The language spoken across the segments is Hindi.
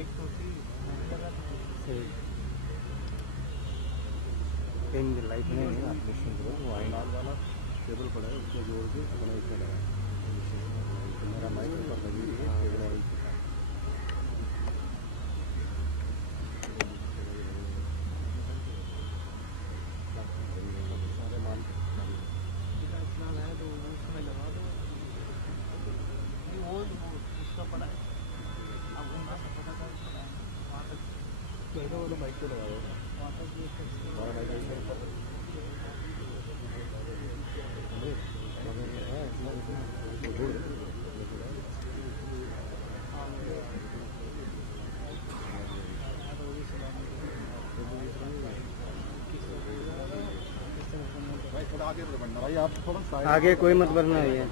एक छोटी सही पेन लाइट में नहीं एप्लीकेशन करो वो आई लाल वाला केबल पड़ा है उसको जोड़ के अपना इसमें लगा मेरा माइक ऊपर लगी हुई है केबल आई सारे माल इतना है तो उसमें लगा दो वो उसका पड़ा है अब उनका पता कर वहाँ तक पहले वाला माइक पे लगा दो वहाँ तक हमारा माइक भाई आप थोड़ा आगे कोई मत बढ़ना है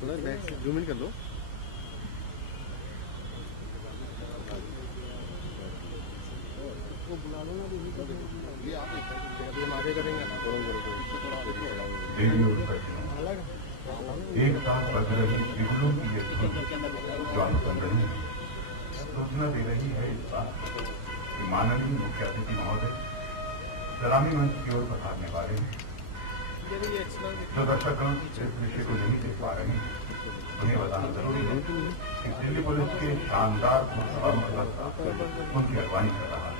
थोड़ा बैक से जूम इन कर लो वो बुला लो ना ये आप आगे करेंगे ना एक साथ बज रही बिगड़ों की ये धुन ज्वान बन रही है सूचना दे रही है इस बात कि माननीय मुख्य अतिथि महोदय सलामी मंच की ओर पधारने वाले हैं। जो दर्शकगण इस विषय को नहीं देख पा रहे हैं उन्हें बताना जरूरी है कि दिल्ली पुलिस के शानदार उनकी अगवानी कर रहा है।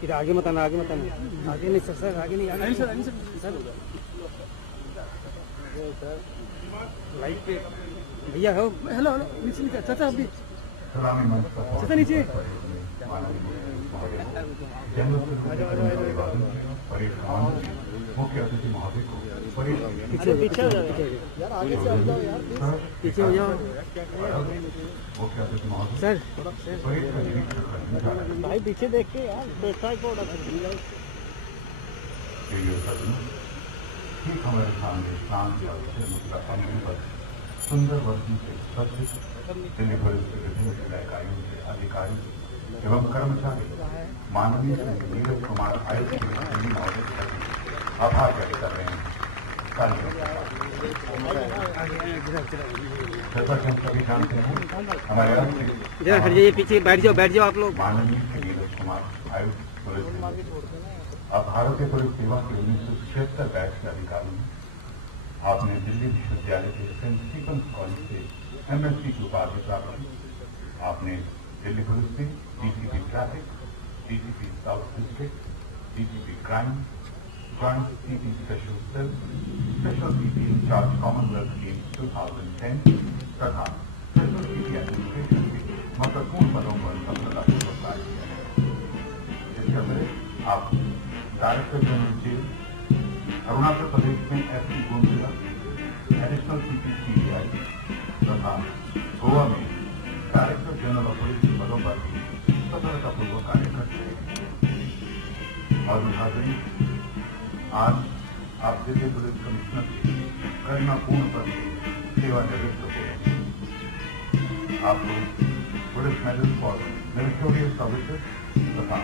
फिर आगे मत आना आगे नहीं सर आगे नहीं आना सर लाइट पे भैया हो हेलो नीचे चाचा अभी चाचा नीचे मुख्य अतिथि महोदय को पीछे हो जाओ यार आगे से आ जाओ यार पीछे हो जाओ मुख्य अतिथि महोदय सर सर भाई पीछे देख के यार बैठा है कौन ठीक हमारे सामने शांति और पर सुंदर वर्षों से दिल्ली पुलिस के विभिन्न जिला इकाइयों के अधिकारी एवं कर्मचारी माननीय श्री नीरज कुमार आयुक्त के दिल्ली महोदय के प्रति आभार व्यक्त कर रहे हैं। जैसा कि हम सभी जानते हैं हमारे राज्य पीछे बैठ जाओ आप लोग। माननीय श्री नीरज कुमार आयुक्त पुलिस अब भारतीय पुलिस सेवा के 1976 बैच के अधिकारी हैं। आपने दिल्ली विश्वविद्यालय के सेंट स्टीफेंस कॉलेज से MSc की उपाधि प्राप्त की। आपने दिल्ली पुलिस से DCP traffic, DCP south district, DCP crime, joint CP special cell, special CP in charge Commonwealth Games 2010 तथा स्पेशल CP एडमिनिस्ट्रेशन के महत्वपूर्ण पदों पर सफलतापूर्वक कार्य किया है। मुख्य अतिरिक्त आप director general jail Arunachal Pradesh में एसपी गोंडजिला एडिशनल CPCBI तथा गोवा में डायरेक्टर जनरल ऑफ पुलिस के पदों पर सफलतापूर्वक कार्य करते हैं। और हाजिरीन, आज आप दिल्ली पुलिस कमिश्नर से करुणापूर्ण पद से सेवानिवृत्त हुए हैं। आपको police medal for meritorious services तथा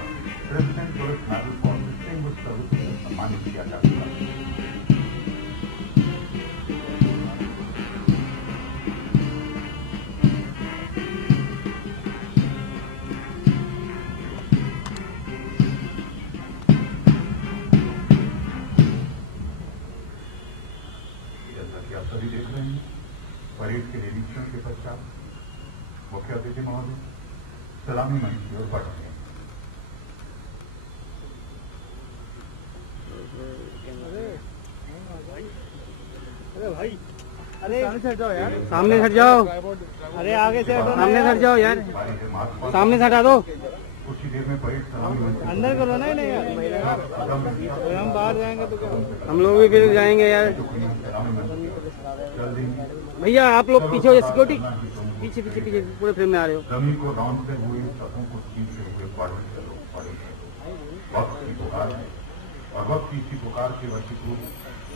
president police medal for distinguished services से सम्मानित किया जा चुका है। आप सभी देख रहे हैं परेड के निरीक्षण के पश्चात मुख्य अतिथि महोदय सलामी मंच की ओर बढ़ रहे हैं। अरे भाई, अरे सामने से हट जाओ यार, सामने हट जाओ। अरे आगे से हटो, सामने हट जाओ यार, सामने से हटा दो। कुछ ही देर में परेड सलामी मंच अंदर करो ना। नहीं यार, हम बाहर जाएंगे तो क्या? हम लोग भी फिर जाएंगे यार। भैया आप लोग पीछे हो, सिक्योरिटी पीछे पीछे पीछे पूरे फ्रेम में आ रहे हो। जमीन को राउंड से हुए शब्दों को खींचते हुए वक्त की पुकार है और वक्त की इसी पुकार के वशीभूत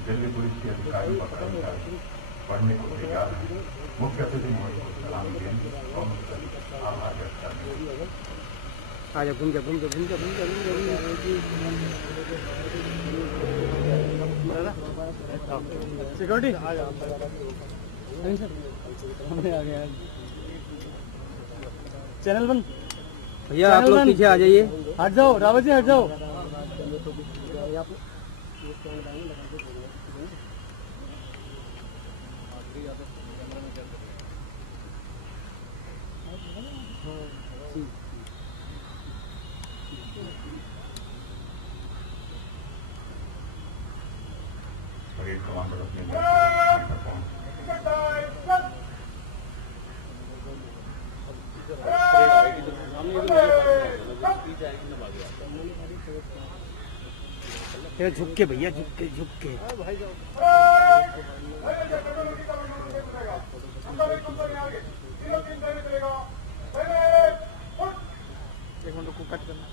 दिल्ली पुलिस के अधिकारी व कर्मचारी पढ़ने को तैयार हैं। मुख्य अतिथि महोदय को सलामी देने और आभार व्यक्त करने। आजा घूम जा घूम जा घूम जा घूम जा घूम जा। सिक्योरिटी आ गया चैनल बंद। भैया आप लोग पीछे आ जाइए। हट जाओ रावत जी, हट जाओ। परेड कमांडर अपने झुक के भैया, झुक के झुक के। एक मिनट को कट करना।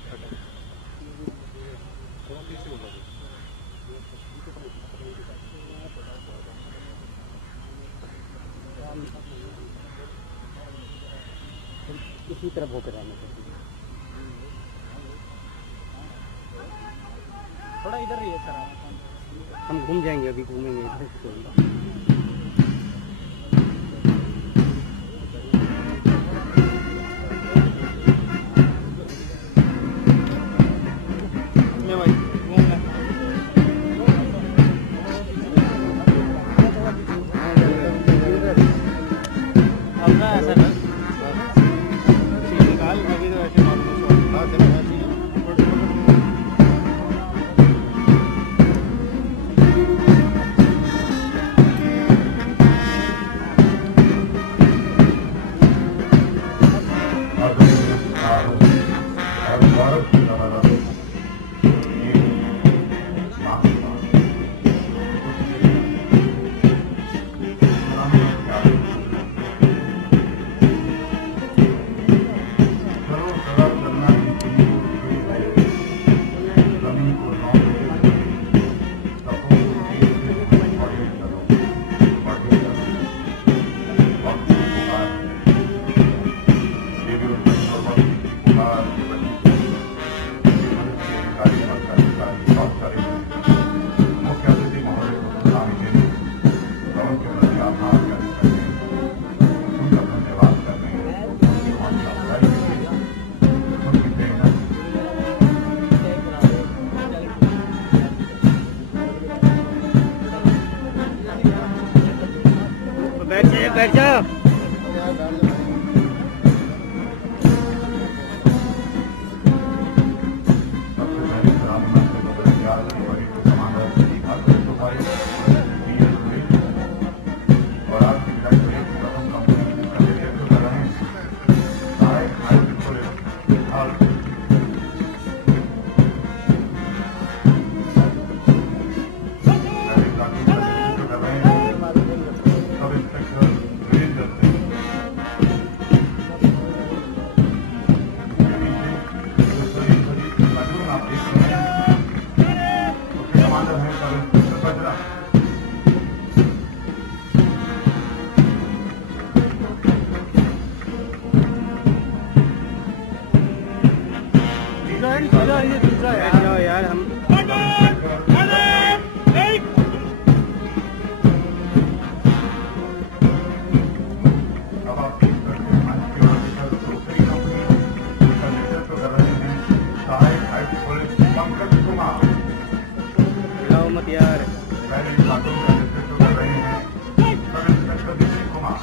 इसी तरफ होकर आने को थोड़ा इधर ही है सर। हम घूम जाएंगे, अभी घूमेंगे। बैठ जा। जाओ यार हम अब आप देख सकते हैं मंच की ओर से दूसरी कंपनी जिसका नेतृत्व कर रहे हैं सहायक आयुक्त पुलिस पंकज कुमार। जाओ मत यार। पहले छात्रों का नेतृत्व कर रहे हैं सब इंस्पेक्टर विजय कुमार।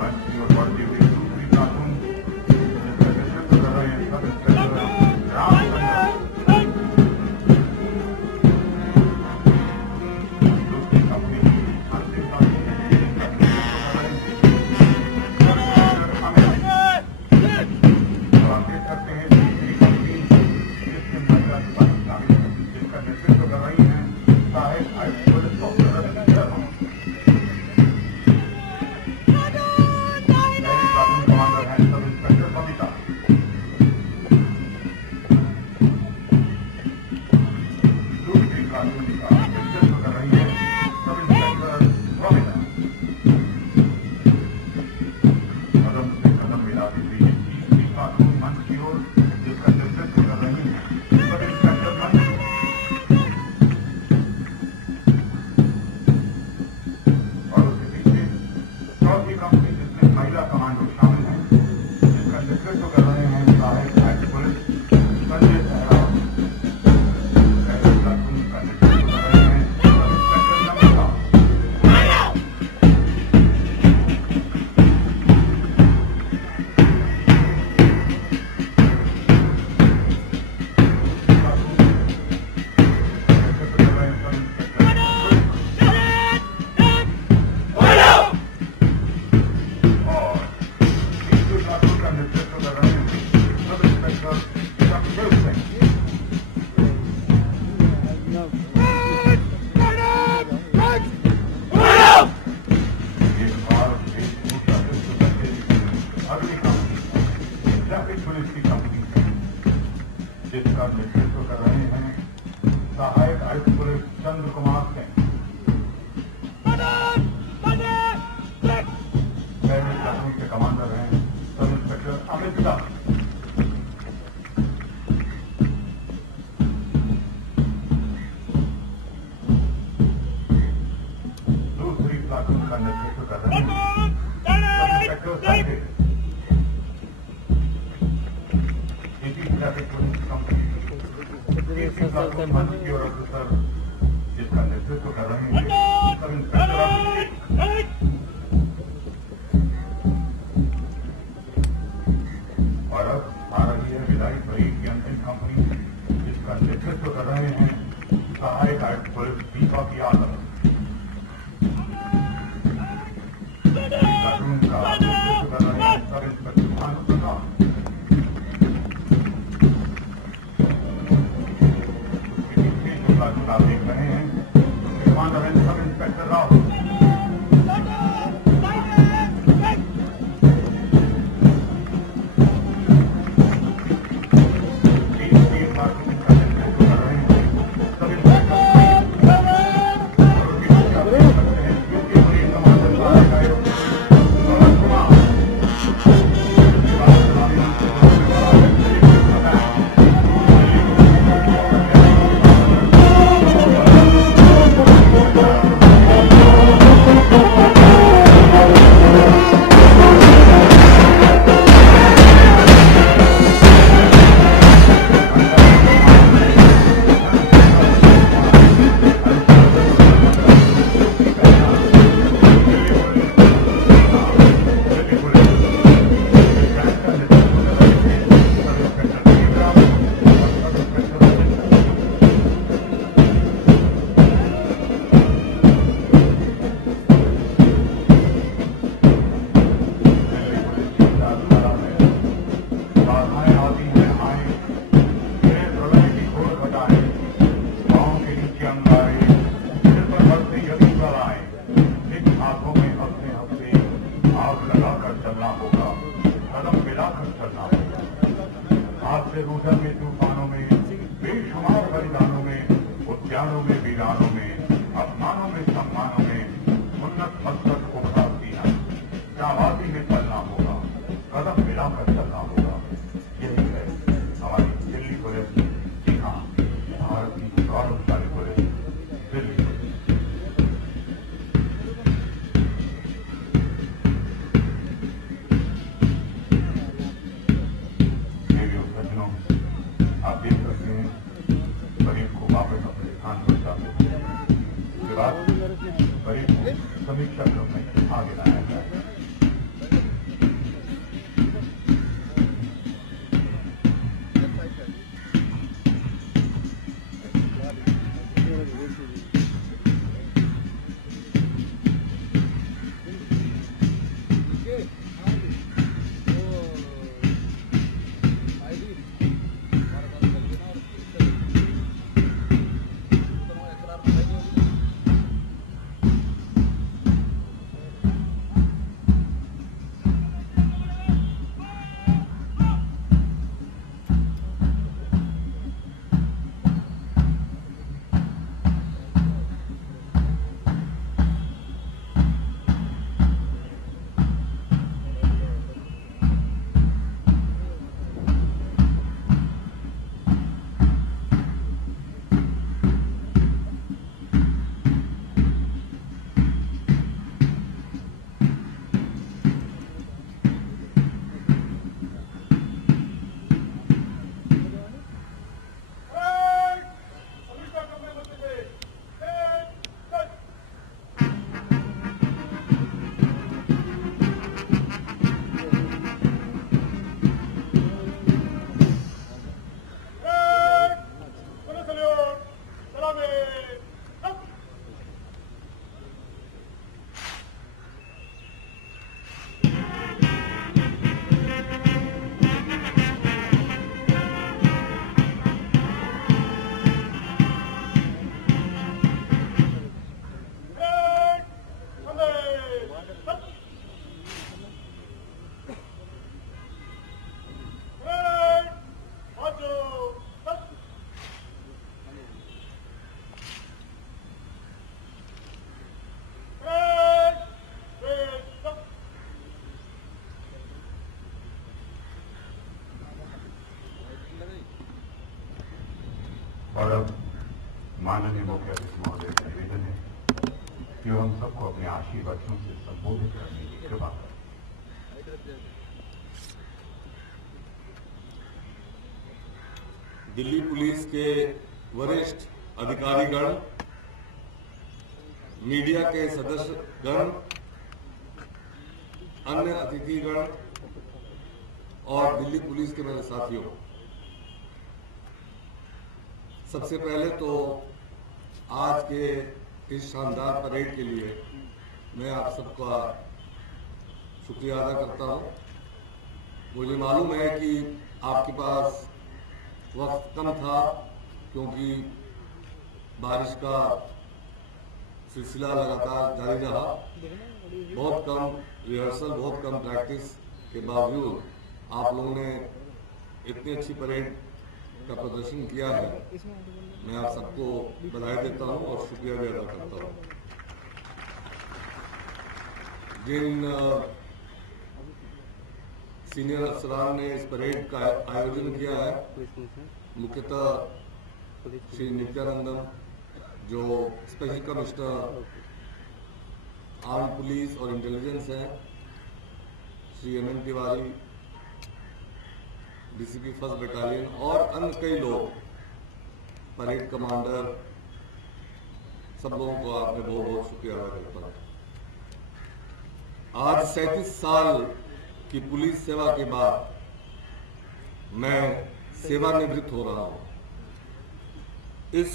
मंच की ओर बढ़ती हुई दूसरी प्लाटून जिसका नेतृत्व कर रहे हैं सब इंस्पेक्टर रामचंद्र। दूसरी कंपनी अंतिम प्लाटून जिसका नेतृत्व कर रहे हैं सब इंस्पेक्टर अमित। तो आप देख सकते हैं तीसरी कंपनी जिसके महिला सिपाही शामिल है जिसका नेतृत्व कर रही हैं सहायक आयुक्त पुलिस डॉक्टर रवि शर्मा। पहली प्लाटून कमांडर हैं सब इंस्पेक्टर बबीता। दूसरी प्लाटून का नेतृत्व कर रही है सब इंस्पेक्टर बबीता। कदम से कदम मिलाती हुई तीसरी प्लाटून मंच की ओर जिसका नेतृत्व कर रही है सब इंस्पेक्टर मंच। और उसके पीछे चौथी कंपनी जिसमें महिला कमांडो शामिल हैं जिसका नेतृत्व कर रहे हैं सहायक आयुक्त पुलिस संजय सहरावत। पहली प्लाटून का नेतृत्व कर रहे हैं सब इंस्पेक्टर नमिता। जिसका नेतृत्व कर रहे हैं सहायक आयुक्त पुलिस चंद्र कुमार सिंह। पहले प्लाटून के कमांडर हैं सब इंस्पेक्टर अमित दास। दूसरी प्लाटून का नेतृत्व कर रहे हैं सब इंस्पेक्टर संजय। इसी ट्रैफिक पुलिस कंपनी तीसरी प्लाटून मंच की ओर अग्रसर जिसका नेतृत्व कर रहे हैं सब इंस्पेक्टर अभिषेक। और अब आ रही है विदाई परेड की अंतिम कंपनी जिसका नेतृत्व कर रहे हैं सहायक आयुक्त पुलिस दीपक यादव। प्लाटून का नेतृत्व कर रहे हैं सब इंस्पेक्टर भानु प्रकाश। आप देख रहे हैं कमांडर हैं सब इंस्पेक्टर राव। तीसरी प्लाटून का नेतृत्व कर रहे हैं सब इंस्पेक्टर कमांडर सहायक आयुक्त पवन कुमार। से रूठा के तूफानों में, बेशुमार बलिदानों में, उद्यानों में, वीरानों में, अपमानों में, सम्मानों में, उन्नत मस्तक उभरा सीना, जाबाजी में चलना कदम मिलाकर चलना होगा। यही है हमारी दिल्ली पुलिस। जी हाँ, भारत की गौरवशाली पुलिस दिल्ली। सज्जनों, आप देख सकते हैं परेड को वापस अपने स्थान पर जाते हैं। उसके बाद परेड को समीक्षा क्रम में आगे लाया जाएगा। और अब माननीय मुख्य अतिथि महोदय का निवेदन है कि हम सबको अपने आशीर्वादों से संबोधित करने की कृपा करें। दिल्ली पुलिस के वरिष्ठ अधिकारीगण, मीडिया के सदस्यगण, अन्य अतिथिगण और दिल्ली पुलिस के मेरे साथियों, सबसे पहले तो आज के इस शानदार परेड के लिए मैं आप सबका शुक्रिया अदा करता हूं। मुझे मालूम है कि आपके पास वक्त कम था क्योंकि बारिश का सिलसिला लगातार जारी रहा। बहुत कम रिहर्सल, बहुत कम प्रैक्टिस के बावजूद आप लोगों ने इतनी अच्छी परेड का प्रदर्शन किया है। मैं आप सबको बधाई देता हूं और शुक्रिया भी अदा करता हूं। जिन सीनियर अफसरान ने इस परेड का आयोजन किया है, मुख्यतः श्री नित्यानंदन जो स्पेशल कमिश्नर आर्म पुलिस और इंटेलिजेंस हैं, Shri MN Tiwari DCP first battalion और अन्य कई लोग, परेड कमांडर, सब लोगों को आपने बहुत बहुत शुक्रिया अदा करता हूं। आज 37 साल की पुलिस सेवा के बाद मैं सेवानिवृत्त हो रहा हूं। इस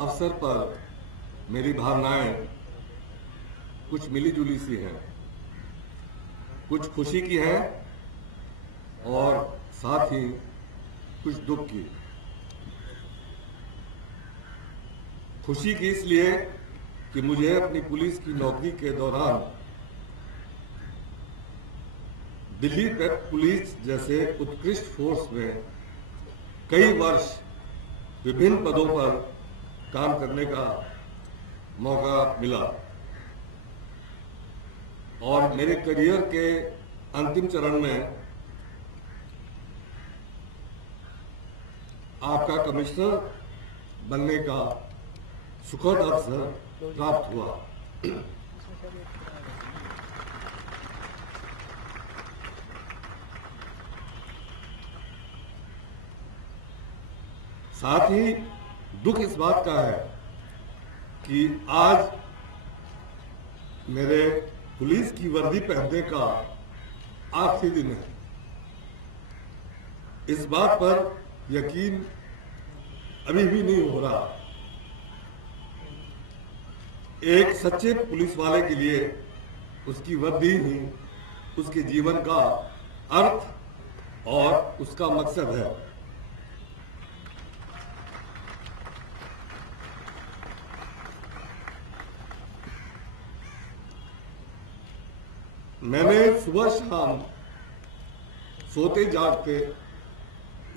अवसर पर मेरी भावनाएं कुछ मिली जुली सी हैं, कुछ खुशी की हैं और साथ ही कुछ दुख की। खुशी की इसलिए कि मुझे अपनी पुलिस की नौकरी के दौरान दिल्ली पुलिस जैसे उत्कृष्ट फोर्स में कई वर्ष विभिन्न पदों पर काम करने का मौका मिला और मेरे करियर के अंतिम चरण में आपका कमिश्नर बनने का सुखद अवसर प्राप्त हुआ। साथ ही दुख इस बात का है कि आज मेरे पुलिस की वर्दी पहनने का आखिरी दिन है। इस बात पर यकीन अभी भी नहीं हो रहा। एक सच्चे पुलिस वाले के लिए उसकी वर्दी ही उसके जीवन का अर्थ और उसका मकसद है। मैंने सुबह शाम सोते जागते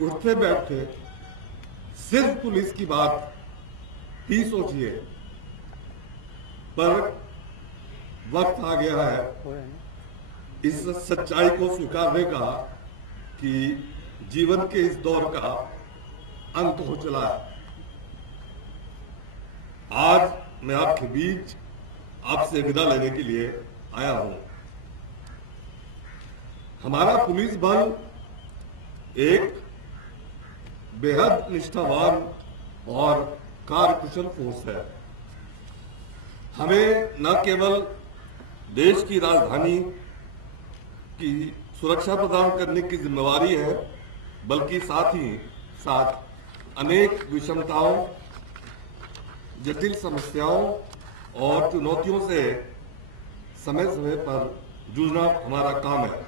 उठते बैठते सिर्फ पुलिस की बात ही सोची है, पर वक्त आ गया है इस सच्चाई को स्वीकारने का कि जीवन के इस दौर का अंत हो चला है। आज मैं आपके बीच आपसे विदा लेने के लिए आया हूं। हमारा पुलिस बल एक बेहद निष्ठावान और कार्यकुशल फोर्स है। हमें न केवल देश की राजधानी की सुरक्षा प्रदान करने की जिम्मेवारी है, बल्कि साथ ही साथ अनेक विषमताओं, जटिल समस्याओं और चुनौतियों से समय समय पर जूझना हमारा काम है।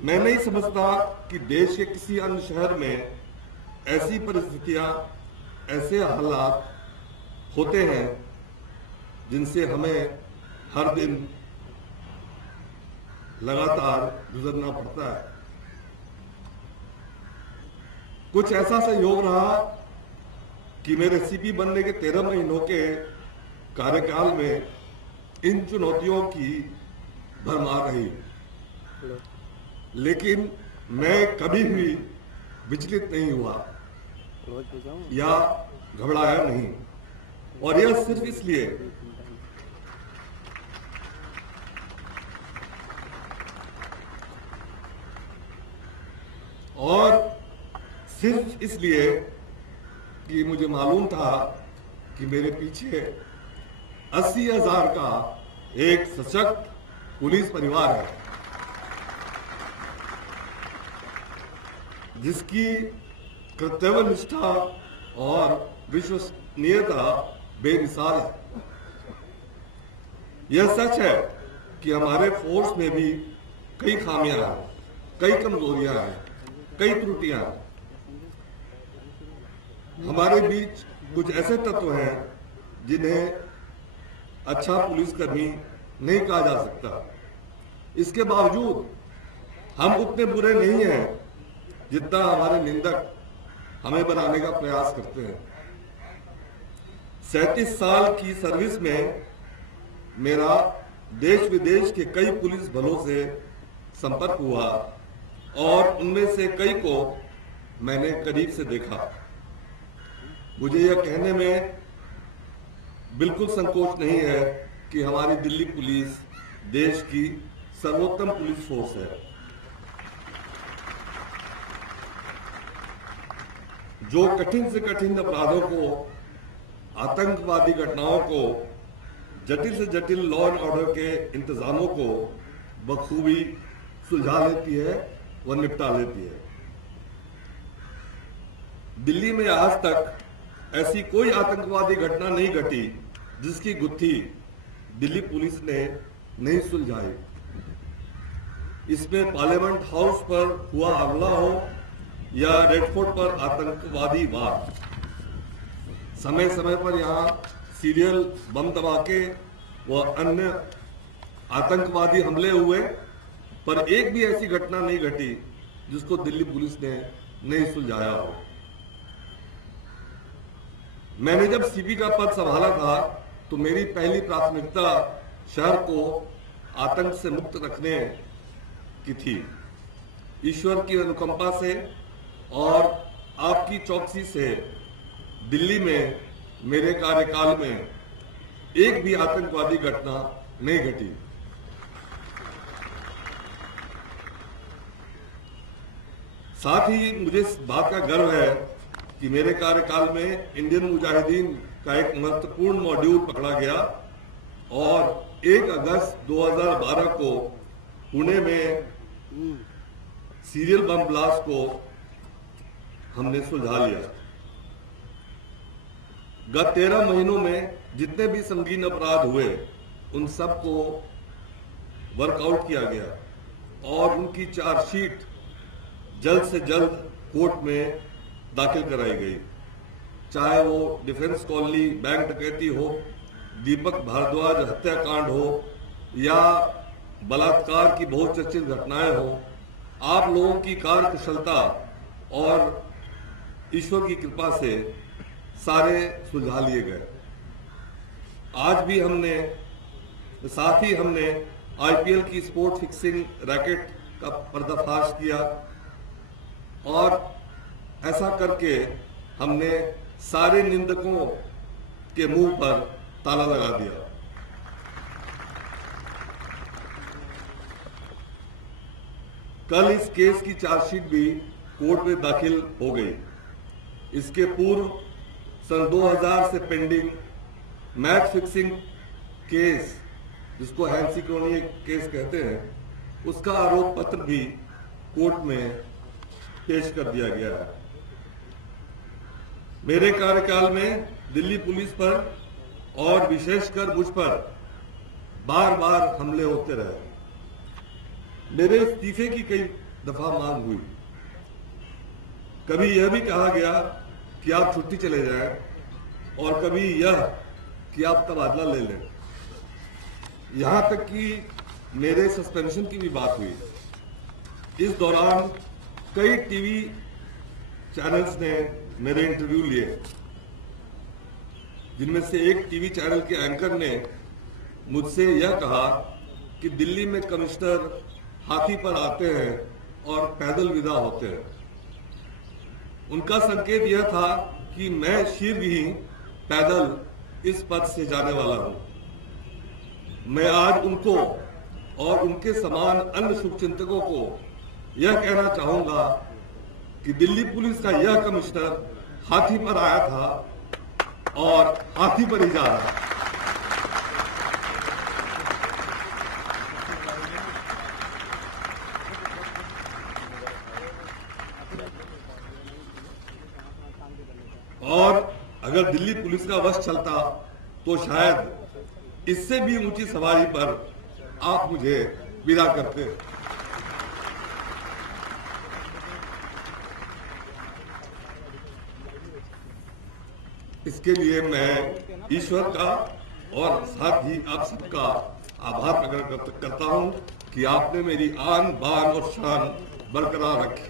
मैं नहीं समझता कि देश के किसी अन्य शहर में ऐसी परिस्थितियां, ऐसे हालात होते हैं जिनसे हमें हर दिन लगातार गुजरना पड़ता है। कुछ ऐसा संयोग रहा कि मेरे सीपी बनने के 13 महीनों के कार्यकाल में इन चुनौतियों की भरमार रही, लेकिन मैं कभी भी विचलित नहीं हुआ या घबराया नहीं, और यह सिर्फ इसलिए कि मुझे मालूम था कि मेरे पीछे 80,000 का एक सशक्त पुलिस परिवार है, जिसकी कर्तव्य निष्ठा और विश्वसनीयता बेमिसाल है। यह सच है कि हमारे फोर्स में भी कई खामियां हैं, कई कमजोरियां हैं, कई त्रुटियां हैं। हमारे बीच कुछ ऐसे तत्व हैं जिन्हें अच्छा पुलिसकर्मी नहीं कहा जा सकता। इसके बावजूद हम उतने बुरे नहीं हैं जितना हमारे निंदक हमें बनाने का प्रयास करते हैं। 37 साल की सर्विस में मेरा देश विदेश के कई पुलिस बलों से संपर्क हुआ और उनमें से कई को मैंने करीब से देखा। मुझे यह कहने में बिल्कुल संकोच नहीं है कि हमारी दिल्ली पुलिस देश की सर्वोत्तम पुलिस फोर्स है, जो कठिन से कठिन अपराधों को, आतंकवादी घटनाओं को, जटिल से जटिल लॉ एंड ऑर्डर के इंतजामों को बखूबी सुलझा लेती है व निपटा लेती है। दिल्ली में आज तक ऐसी कोई आतंकवादी घटना नहीं घटी जिसकी गुत्थी दिल्ली पुलिस ने नहीं सुलझाई। इसमें पार्लियामेंट हाउस पर हुआ हमला हो या रेड फोर्ट पर आतंकवादी वार, समय समय पर यहाँ सीरियल बम धमाके व अन्य आतंकवादी हमले हुए, पर एक भी ऐसी घटना नहीं घटी जिसको दिल्ली पुलिस ने नहीं सुलझाया हो। मैंने जब सीपी का पद संभाला था तो मेरी पहली प्राथमिकता शहर को आतंक से मुक्त रखने की थी। ईश्वर की अनुकंपा से और आपकी चौकसी से दिल्ली में मेरे कार्यकाल में एक भी आतंकवादी घटना नहीं घटी। साथ ही मुझे इस बात का गर्व है कि मेरे कार्यकाल में इंडियन मुजाहिदीन का एक महत्वपूर्ण मॉड्यूल पकड़ा गया और 1 अगस्त 2012 को पुणे में सीरियल बम ब्लास्ट को हमने सुलझा लिया। गत 13 महीनों में जितने भी संगीन अपराध हुए उन सबको वर्कआउट किया गया और उनकी चार्जशीट जल्द से जल्द कोर्ट में दाखिल कराई गई। चाहे वो डिफेंस कॉलोनी बैंक डकैती हो, दीपक भारद्वाज हत्याकांड हो या बलात्कार की बहुचर्चित घटनाएं हो, आप लोगों की कार्यकुशलता और ईश्वर की कृपा से सारे सुलझा लिए गए। आज भी साथ ही हमने आईपीएल की स्पोर्ट फिक्सिंग रैकेट का पर्दाफाश किया और ऐसा करके हमने सारे निंदकों के मुंह पर ताला लगा दिया। कल इस केस की चार्जशीट भी कोर्ट में दाखिल हो गई। इसके पूर्व सन 2000 से पेंडिंग मैच फिक्सिंग केस, जिसको हैंसी क्रोनी केस कहते हैं, उसका आरोप पत्र भी कोर्ट में पेश कर दिया गया है। मेरे कार्यकाल में दिल्ली पुलिस पर और विशेषकर मुझ पर बार बार हमले होते रहे। मेरे इस्तीफे की कई दफा मांग हुई। कभी यह भी कहा गया कि आप छुट्टी चले जाएं और कभी यह कि आप तबादला ले लें। यहां तक कि मेरे सस्पेंशन की भी बात हुई। इस दौरान कई टीवी चैनल्स ने मेरे इंटरव्यू लिए, जिनमें से एक टीवी चैनल के एंकर ने मुझसे यह कहा कि दिल्ली में कमिश्नर हाथी पर आते हैं और पैदल विदा होते हैं। उनका संकेत यह था कि मैं शीघ्र ही पैदल इस पद से जाने वाला हूं। मैं आज उनको और उनके समान अन्य शुभचिंतकों को यह कहना चाहूंगा कि दिल्ली पुलिस का यह कमिश्नर हाथी पर आया था और हाथी पर ही जा रहा है। और अगर दिल्ली पुलिस का वश चलता तो शायद इससे भी ऊंची सवारी पर आप मुझे विदा करते। इसके लिए मैं ईश्वर का और साथ ही आप सबका आभार प्रकट करता हूं कि आपने मेरी आन बान और शान बरकरार रखी।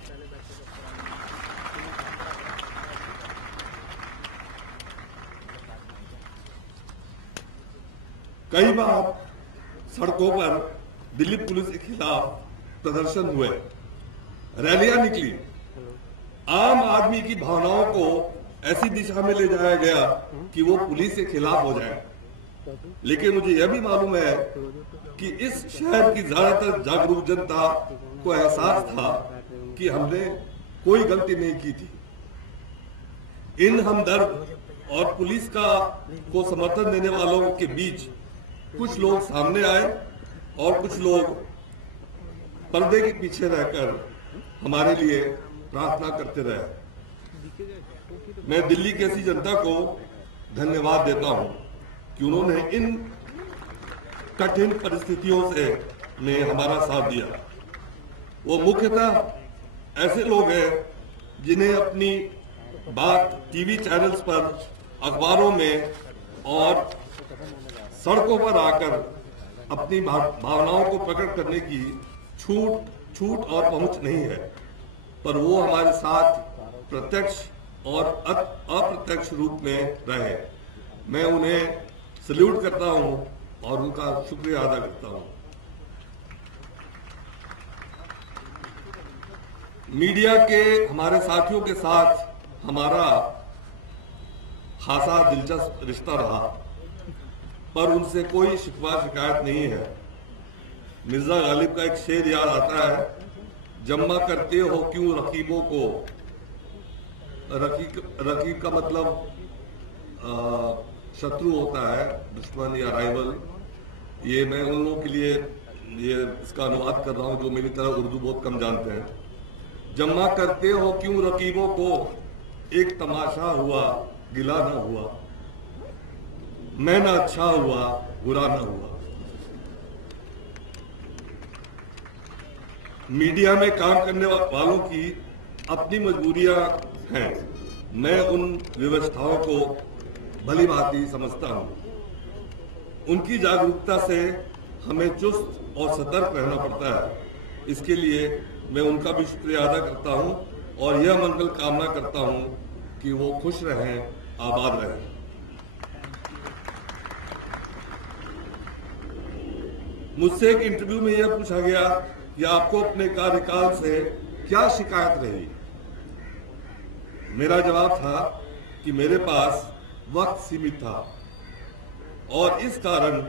कई बार सड़कों पर दिल्ली पुलिस के खिलाफ प्रदर्शन हुए, रैलियां निकली। आम आदमी की भावनाओं को ऐसी दिशा में ले जाया गया कि वो पुलिस के खिलाफ हो जाए। लेकिन मुझे यह भी मालूम है कि इस शहर की ज्यादातर जागरूक जनता को एहसास था कि हमने कोई गलती नहीं की थी। इन हमदर्द और पुलिस को समर्थन देने वालों के बीच कुछ लोग सामने आए और कुछ लोग पर्दे के पीछे रहकर हमारे लिए प्रार्थना करते रहे। मैं दिल्ली की ऐसी जनता को धन्यवाद देता हूं कि उन्होंने इन कठिन परिस्थितियों में हमारा साथ दिया। वो मुख्यतः ऐसे लोग हैं जिन्हें अपनी बात टीवी चैनल्स पर, अखबारों में और सड़कों पर आकर अपनी भावनाओं को प्रकट करने की छूट और पहुंच नहीं है, पर वो हमारे साथ प्रत्यक्ष और अप्रत्यक्ष रूप में रहे। मैं उन्हें सल्यूट करता हूं और उनका शुक्रिया अदा करता हूं। मीडिया के हमारे साथियों के साथ हमारा खासा दिलचस्प रिश्ता रहा, पर उनसे कोई शिकवा शिकायत नहीं है। मिर्जा गालिब का एक शेर याद आता है, जम्मा करते हो क्यों रकीबों को। रकीब का मतलब शत्रु होता है, दुश्मन या राइवल। ये मैं उन लोगों के लिए ये इसका अनुवाद कर रहा हूं जो मेरी तरह उर्दू बहुत कम जानते हैं। जम्मा करते हो क्यों रकीबों को, एक तमाशा हुआ गिला ना हुआ, मैं ना अच्छा हुआ बुरा ना हुआ। मीडिया में काम करने वालों की अपनी मजबूरियां हैं। मैं उन व्यवस्थाओं को भली भांति समझता हूं। उनकी जागरूकता से हमें चुस्त और सतर्क रहना पड़ता है। इसके लिए मैं उनका भी शुक्रिया अदा करता हूं और यह मंगल कामना करता हूं कि वो खुश रहें, आबाद रहें। मुझसे एक इंटरव्यू में यह पूछा गया कि आपको अपने कार्यकाल से क्या शिकायत रही। मेरा जवाब था कि मेरे पास वक्त सीमित था और इस कारण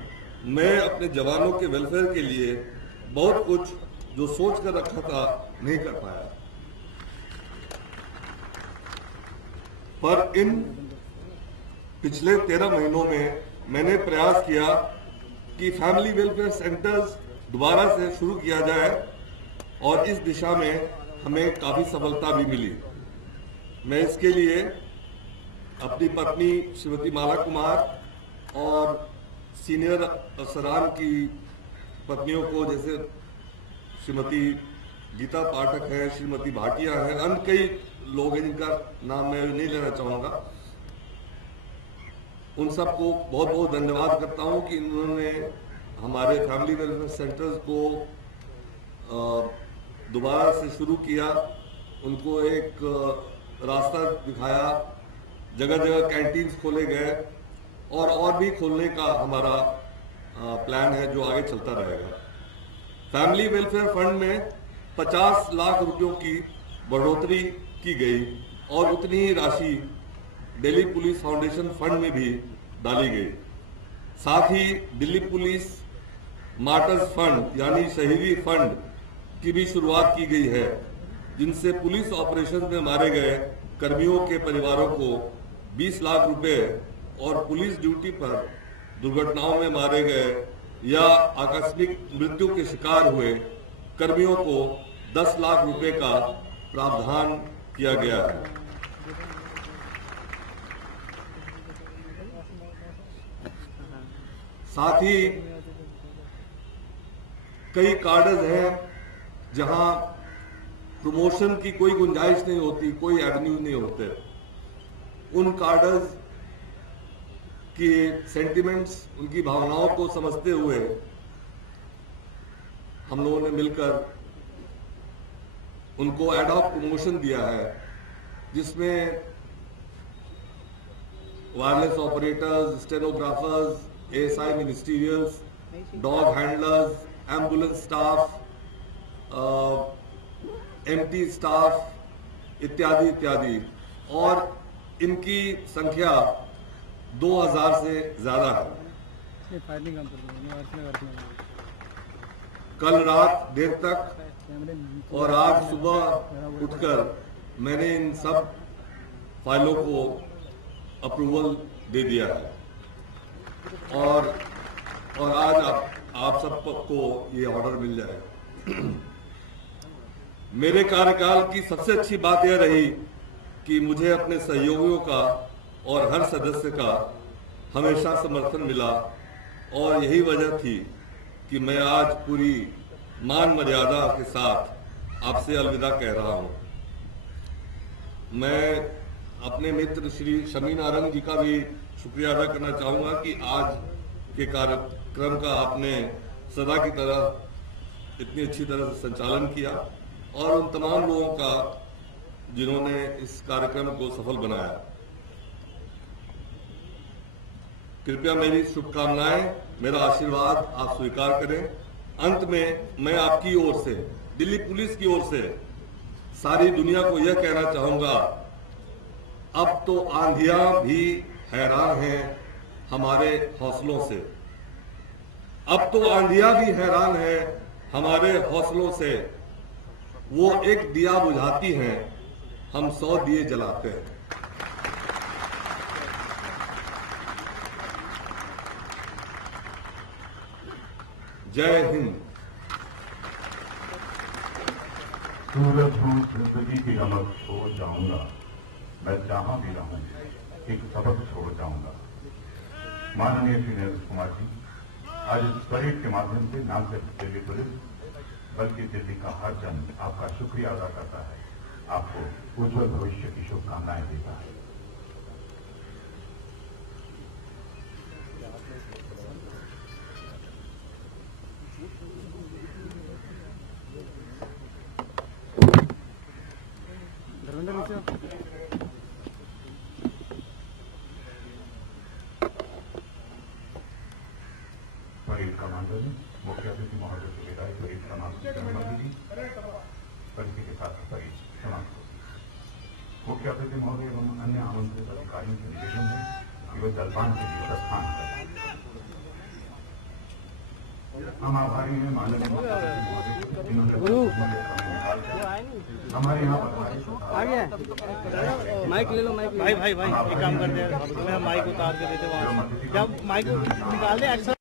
मैं अपने जवानों के वेलफेयर के लिए बहुत कुछ जो सोच कर रखा था नहीं कर पाया। पर इन पिछले 13 महीनों में मैंने प्रयास किया कि फैमिली वेलफेयर सेंटर्स दोबारा से शुरू किया जाए और इस दिशा में हमें काफी सफलता भी मिली। मैं इसके लिए अपनी पत्नी श्रीमती माला कुमार और सीनियर अफसरान की पत्नियों को, जैसे श्रीमती गीता पाठक है, श्रीमती भाटिया है, अन्य कई लोग हैं जिनका नाम मैं नहीं लेना चाहूंगा, उन सबको बहुत बहुत धन्यवाद करता हूं कि इन्होंने हमारे फैमिली वेलफेयर सेंटर्स को दोबारा से शुरू किया, उनको एक रास्ता दिखाया, जगह जगह कैंटीन्स खोले गए और भी खोलने का हमारा प्लान है जो आगे चलता रहेगा। फैमिली वेलफेयर फंड में 50 लाख रुपयों की बढ़ोतरी की गई और उतनी ही राशि दिल्ली पुलिस फाउंडेशन फंड में भी डाली गई। साथ ही दिल्ली पुलिस मार्टर्स फंड यानी शहीदी फंड की भी शुरुआत की गई है, जिनसे पुलिस ऑपरेशन में मारे गए कर्मियों के परिवारों को 20 लाख रुपए और पुलिस ड्यूटी पर दुर्घटनाओं में मारे गए या आकस्मिक मृत्यु के शिकार हुए कर्मियों को 10 लाख रुपए का प्रावधान किया गया है। साथ ही कई कार्डर्स हैं जहां प्रमोशन की कोई गुंजाइश नहीं होती, कोई एवेन्यू नहीं होते। उन कार्डर्स की सेंटिमेंट्स, उनकी भावनाओं को समझते हुए हम लोगों ने मिलकर उनको एड हॉक प्रमोशन दिया है, जिसमें wireless operators, stenographers, ASI ministerials, dog handlers, ambulance staff, MT staff इत्यादि इत्यादि, और इनकी संख्या 2000 से ज्यादा है। कल रात देर तक और आज सुबह उठकर मैंने इन सब फाइलों को अप्रूवल दे दिया है और आज आप सबको ये ऑर्डर मिल जाएगा। मेरे कार्यकाल की सबसे अच्छी बात यह रही कि मुझे अपने सहयोगियों का और हर सदस्य का हमेशा समर्थन मिला और यही वजह थी कि मैं आज पूरी मान मर्यादा के साथ आपसे अलविदा कह रहा हूं। मैं अपने मित्र श्री शमी नारंग जी का भी शुक्रिया अदा करना चाहूंगा कि आज के कार्यक्रम का आपने सदा की तरह इतनी अच्छी तरह से संचालन किया, और उन तमाम लोगों का जिन्होंने इस कार्यक्रम को सफल बनाया। कृपया मेरी शुभकामनाएं, मेरा आशीर्वाद आप स्वीकार करें। अंत में मैं आपकी ओर से, दिल्ली पुलिस की ओर से सारी दुनिया को यह कहना चाहूंगा, अब तो आंधियां भी हैरान हैं हमारे हौसलों से। अब तो आंधियां भी हैरान हैं हमारे हौसलों से। वो एक दिया बुझाती हैं, हम 100 दिए जलाते हैं। जय हिंद। सूरज हूँ जिंदगी की नमक छोड़ जाऊंगा, मैं जहां भी रहूं एक सबक छोड़ जाऊंगा। माननीय श्री नीरज कुमार जी, आज इस परेड के माध्यम से न सिर्फ दिल्ली पुलिस बल्कि दिल्ली का हर जन आपका शुक्रिया अदा करता है, आपको उज्जवल भविष्य की शुभकामनाएं देता है। धर्मेंद्र नीचे आओ। परेड कमांडर ने मुख्य अतिथि महोदय से विदाई परेड का नाम अनुमति दी और इसी के साथ परेड समाप्त हो। मुख्य अतिथि महोदय एवं अन्य आमंत्रित अधिकारियों के निवेदन है कि वे जलपान के लिए प्रस्थान करें। हम आभारी हैं माननीय मुख्य अतिथि महोदय जिन्होंने हमारे यहाँ आ गया माइक ले लो। माइक भाई एक काम करते हैं, तुम्हें माइक उतार के देते वहाँ, जब माइक निकाल दे।